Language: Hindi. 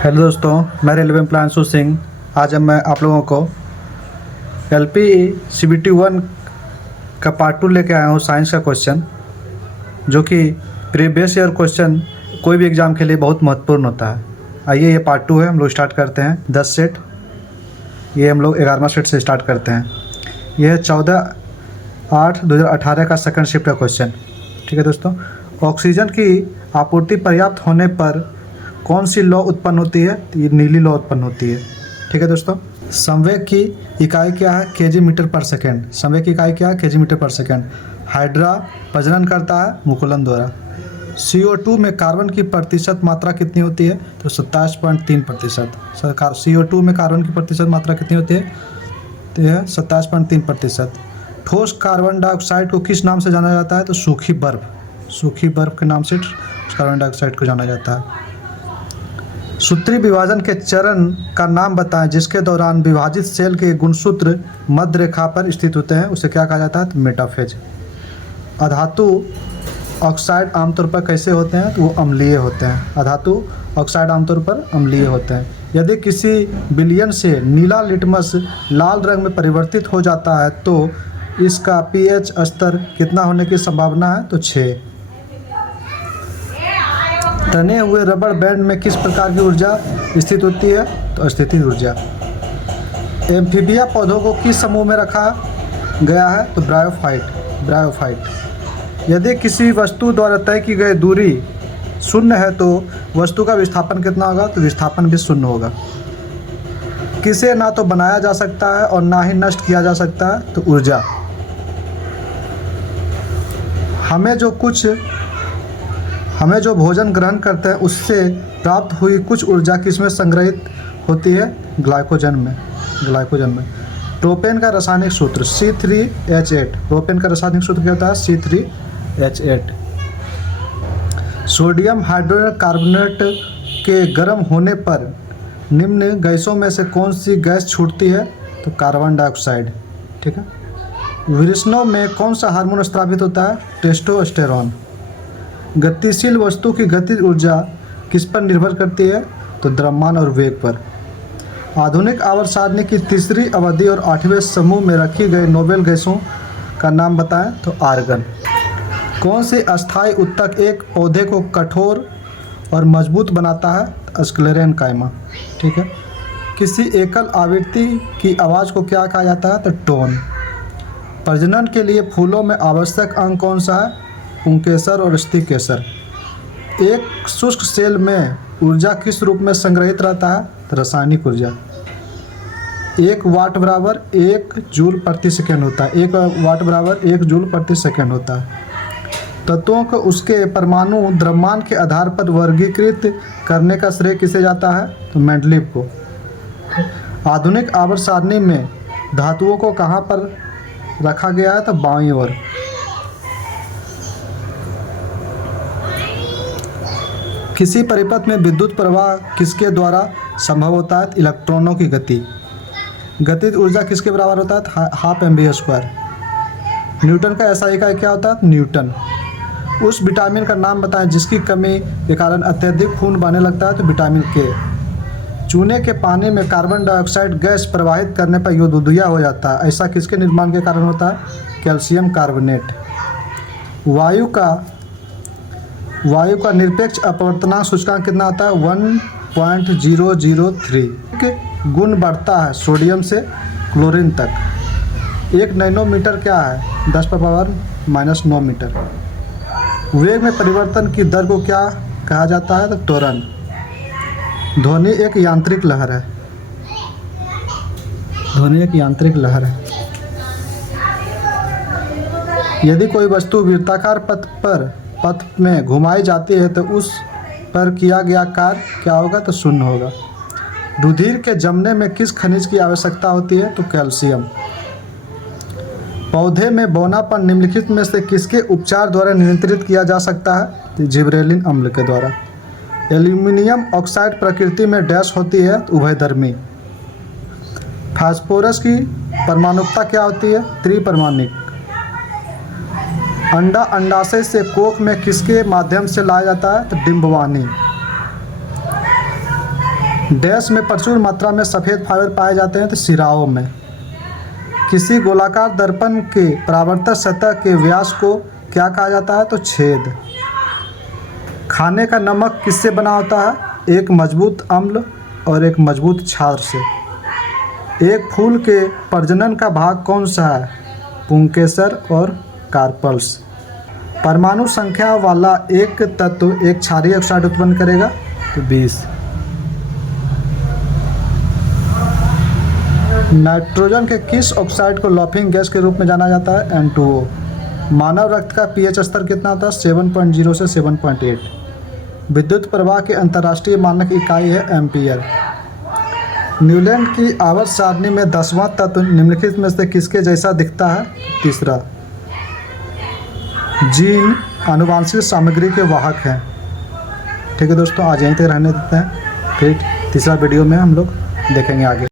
हेलो दोस्तों, मैं रेलवे प्लांसु सिंह। आज मैं आप लोगों को एलपी सीबीटी 1 का पार्ट 2 लेके आया हूँ, साइंस का क्वेश्चन, जो कि प्रीवियस ईयर क्वेश्चन कोई भी एग्ज़ाम के लिए बहुत महत्वपूर्ण होता है। आइए, ये पार्ट 2 है। हम लोग स्टार्ट करते हैं 10 सेट। ये हम लोग 11वां सेट से स्टार्ट करते हैं। यह है 14/8/2018 का सेकंड शिफ्ट का क्वेश्चन। ठीक है दोस्तों, ऑक्सीजन की आपूर्ति पर्याप्त होने पर कौन सी लौ उत्पन्न होती है? तो ये नीली लौ उत्पन्न होती है। ठीक है दोस्तों, संवेग की इकाई क्या है? केजी मीटर पर सेकेंड। संवेग की इकाई क्या है? केजी मीटर पर सेकेंड। हाइड्रा प्रजनन करता है मुकुलन द्वारा। CO2 में कार्बन की प्रतिशत मात्रा कितनी होती है? तो 27.3%। CO2 में कार्बन की प्रतिशत मात्रा कितनी होती है? तो यह 27.3%। ठोस कार्बन डाइऑक्साइड को किस नाम से जाना जाता है? तो सूखी बर्फ। सूखी बर्फ के नाम से कार्बन डाइऑक्साइड को जाना जाता है। सूत्रीय विभाजन के चरण का नाम बताएं जिसके दौरान विभाजित सेल के गुणसूत्र मध्य रेखा पर स्थित होते हैं, उसे क्या कहा जाता है? तो मेटाफेज। अधातु ऑक्साइड आमतौर पर कैसे होते हैं? तो वो अम्लीय होते हैं। अधातु ऑक्साइड आमतौर पर अम्लीय होते हैं। यदि किसी विलयन से नीला लिटमस लाल रंग में परिवर्तित हो जाता है तो इसका pH स्तर कितना होने की संभावना है? तो 6। तने हुए रबर बैंड में किस प्रकार की ऊर्जा स्थित होती है? तो स्थितिज ऊर्जा। एम्फीबिया पौधों को किस समूह में रखा गया है? तो ब्रायोफाइट। यदि किसी वस्तु द्वारा तय की गई दूरी शून्य है तो वस्तु का विस्थापन कितना होगा? तो विस्थापन भी शून्य होगा। किसे ना तो बनाया जा सकता है और ना ही नष्ट किया जा सकता है? तो ऊर्जा। हमें जो भोजन ग्रहण करते हैं उससे प्राप्त हुई कुछ ऊर्जा किसमें संग्रहित होती है? ग्लाइकोजन में। प्रोपेन का रासायनिक सूत्र C3H8। प्रोपेन का रासायनिक सूत्र क्या होता है? C3H8। सोडियम हाइड्रोकार्बोनेट के गर्म होने पर निम्न गैसों में से कौन सी गैस छूटती है? तो कार्बन डाइऑक्साइड। ठीक है। वृषणों में कौन सा हार्मोन स्रावित होता है? टेस्टोस्टेरोन। गतिशील वस्तु की गतिज ऊर्जा किस पर निर्भर करती है? तो द्रव्यमान और वेग पर। आधुनिक आवर्त सारणी की तीसरी अवधि और 8वें समूह में रखी गई नोबेल गैसों का नाम बताएं? तो आर्गन। कौन सी अस्थायी उत्तक एक पौधे को कठोर और मजबूत बनाता है? स्क्लेरेनकाइमा। ठीक है। किसी एकल आवृत्ति की आवाज़ को क्या कहा जाता है? तो टोन। प्रजनन के लिए फूलों में आवश्यक अंग कौन सा है? पुंकेसर और स्थिकेसर। एक शुष्क सेल में ऊर्जा किस रूप में संग्रहित रहता है? तो रासायनिक ऊर्जा। 1 वाट बराबर 1 जूल प्रति सेकेंड होता है। 1 वाट बराबर 1 जूल प्रति सेकेंड होता है। तत्वों को उसके परमाणु द्रव्यमान के आधार पर वर्गीकृत करने का श्रेय किसे जाता है? तो मेंडलीव को। आधुनिक आवर्त सारणी में धातुओं को कहाँ पर रखा गया है? तो बाईं ओर। किसी परिपथ में विद्युत प्रवाह किसके द्वारा संभव होता है? इलेक्ट्रॉनों की गति। गतिज ऊर्जा किसके बराबर होता है? 12 mv²। न्यूटन का SI इकाई क्या होता है? न्यूटन। उस विटामिन का नाम बताएं जिसकी कमी के कारण अत्यधिक खून बहने लगता है? तो विटामिन K। चूने के पानी में कार्बन डाइऑक्साइड गैस प्रवाहित करने पर युद्धुदिया हो जाता है, ऐसा किसके निर्माण के कारण होता है? Calcium carbonate. वायु का निरपेक्ष अपवर्तनांक सूचकांक कितना आता है? 1.003। गुण बढ़ता है सोडियम से क्लोरीन तक। 1 नैनोमीटर क्या है? 10⁻⁻⁹ मीटर। वेग में परिवर्तन की दर को क्या कहा जाता है? तो त्वरण। ध्वनि एक यांत्रिक लहर है। यदि कोई वस्तु वृत्ताकार पथ में घुमाई जाती है तो उस पर किया गया कार्य क्या होगा? तो शून्य होगा। रुधिर के जमने में किस खनिज की आवश्यकता होती है? तो कैल्शियम। पौधे में बौनापन निम्नलिखित में से किसके उपचार द्वारा नियंत्रित किया जा सकता है? तो जिबरेलिन अम्ल के द्वारा। एल्यूमिनियम ऑक्साइड प्रकृति में डैश होती है? तो उभयधर्मी। फास्फोरस की परमाणुकता क्या होती है? त्रिपरमाणिक। अंडा अंडाशय से कोख में किसके माध्यम से लाया जाता है? तो डिंबवानी। डैश में प्रचुर मात्रा में सफ़ेद फाइबर पाए जाते हैं, तो सिराओं में। किसी गोलाकार दर्पण के परावर्तक सतह के व्यास को क्या कहा जाता है, तो छेद। खाने का नमक किससे बना होता है, एक मजबूत अम्ल और एक मजबूत क्षार से। एक फूल के प्रजनन का भाग कौन सा है, पुंकेसर और कार्पल्स। परमाणु संख्या वाला एक तत्व एक क्षारीय ऑक्साइड उत्पन्न करेगा, तो 20। नाइट्रोजन के किस ऑक्साइड को लॉफिंग गैस के रूप में जाना जाता है, N2O। मानव रक्त का पीएच स्तर कितना होता है, 7.0 से 7.8। विद्युत प्रवाह की अंतर्राष्ट्रीय मानक इकाई है एम्पियर। न्यूलैंड की आवर्त सारणी में 10वां तत्व निम्नलिखित में से किसके जैसा दिखता है, तीसरा। जीन आनुवांशिक सामग्री के वाहक हैं। ठीक है दोस्तों, आज यहीं तक रहने देते हैं, फिर तीसरा वीडियो में हम लोग देखेंगे आगे।